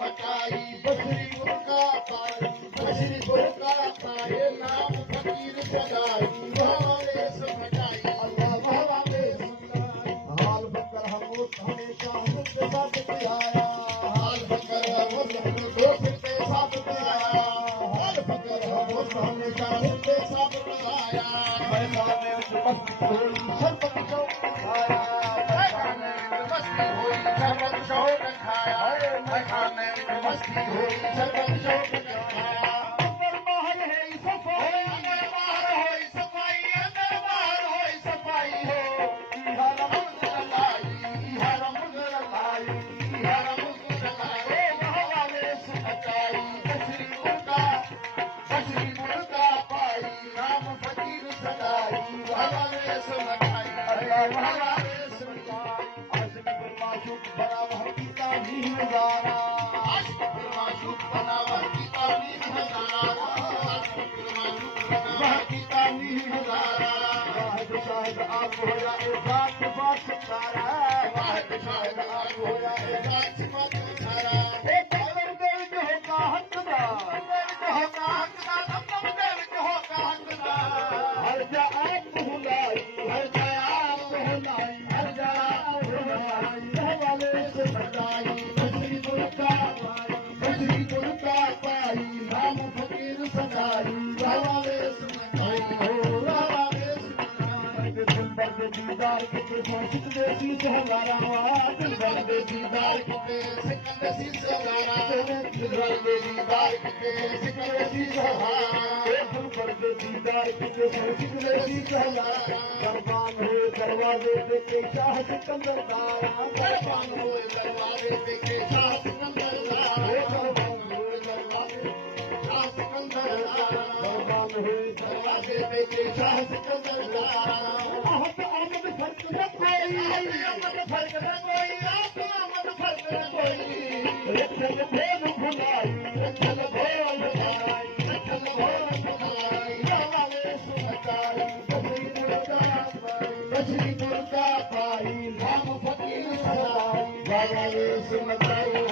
मचाई बसरी उनका पाई बसरी उनका पाए नाम फकीर सदाई वालेस मचाई अल्लाह वालेस मचाई हाल बकर हम हमेशा हमसे साथ आया हाल बकर हम दोस्त के साथ आया हाल बकर हम हमेशा हमसे साथ आया मैदान में मस्ती हुई शरबत शौक खाया मैदान में मस्ती हुई शरबत शौक खाया मैदान में मस्ती हुई शरबत शौक खाया अंदर बाहर है सफाई अंदर बाहर है सफाई अंदर बाहर है सफाई हो हरम लाई हरम लाई हरम लाई वाले सचाई बसरी उनका पाई नाम फकीर सदाई वाले समझाई अल्लाह वाले समझाई आशिक माशूक बराबर की तालीम नजारा आशिक माशूक बराबर की तालीम नजारा आशिक माशूक बराबर की तालीम नजारा वाहिद शाहिद आप हो जाए बात बात सारा वाहिद शाहिद आप हो जाए बात बात सारा ए पावर देव जो होगा हकदार देव जो होगा हकदार हम देव जो होगा हकदार हर जा आप भुलाई हर जा आप भुलाई हर जा आप भुलाई वाले से बचाई बसरी उनका पाई नाम फकीर सदाई वाले से बचाई हो वाले से बचाई दिलबर के दीदार के मुर्शिद देसी से हमारा दिलबर के दीदार के सिकंदर सी से हमारा दिलबर के दीदार के सिकंदर सी से हमारा दिलबर के दीदार के मुर्शिद देसी से हमारा कुर्बान हुए दरवाजे पे शाह सिकंदर दाया कुर्बान हुए दरवाजे पे शाह सिकंदर दाया कुर्बान हुए दरवाजे शाह सिकंदर दाया कुर्बान हुए दरवाजे पे शाह सिकंदर दाया आमद फर्क न कोई आमद फर्क न कोई आमद फर्क न कोई रखल भेद भुलाई रखल भेद भुलाई रखल भेद भुलाई वाले सुमताई बसरी उनका पाई नाम फकीर सदाई वाले सुमताई